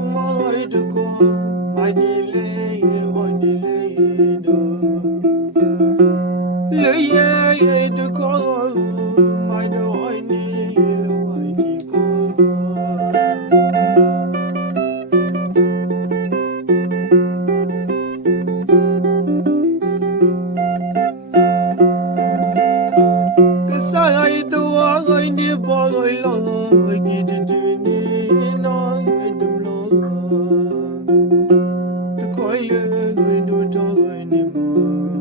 my to go, my delay on delay. Lay to call my door, I need a white go. Cause I do all I need, boy, long, I get it to me, no, I don't know. The coil, we don't talk anymore.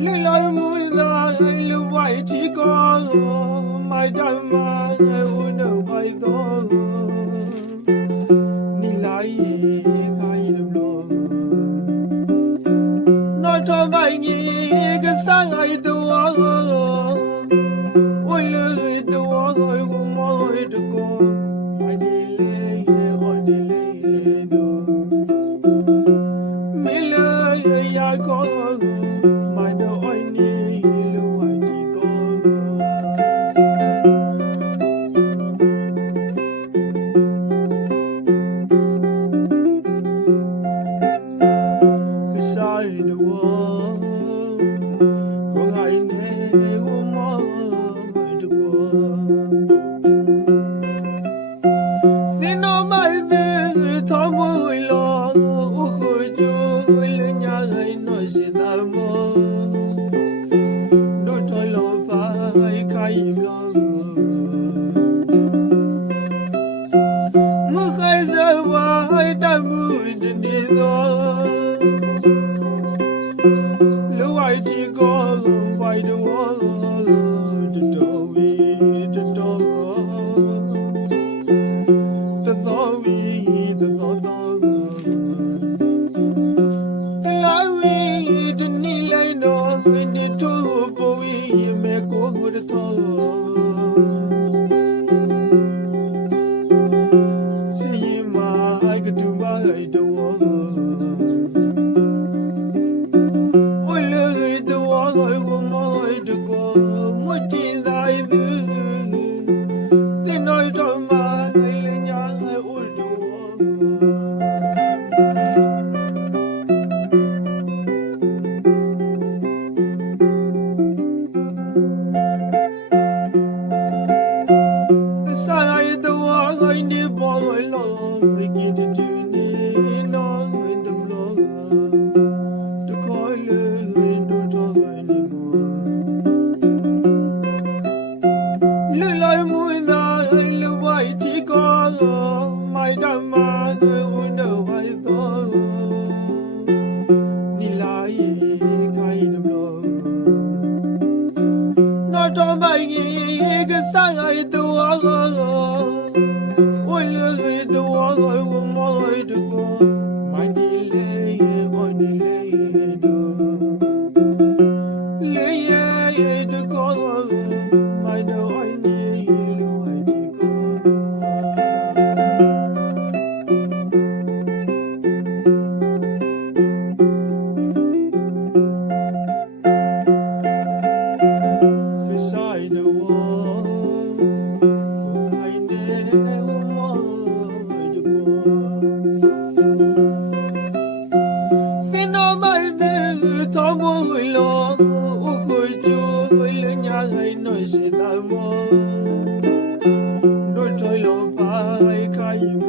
Lila Muda, I love white go, my dama, I would know by the Nilai, kind of blow. Not on my knee, cause I do all. Well, the wall, I want to go. My delay on delay. Miller, I call my door, I need a white go. Beside the wall, go I never more to go. Then on my day, Tom will long, who do I know see that more. No toil of I can't long. Look, I said, why that mood in the white go, why the wall, the door, the door, the thought, the thought, the love, the knee, I know, and the two boy, make go with the tall. See my good to my door. The wall I want to go, what did I do? The night of my young old Beside the wall, I need boy long, I get it to me, no, in the blow. The coil, don't talk anymore. Lila Muda, I love white go, my dama, I would know I thought. Nilai, kind of blow. Not on my egg, I do all. Well, the wall, I want to go. My delay on delay. Lay to call my door, I need a white go. Beside the wall, I never want to go. Then on my day, Tom will long, who could you, I know see that more. No toil of I can't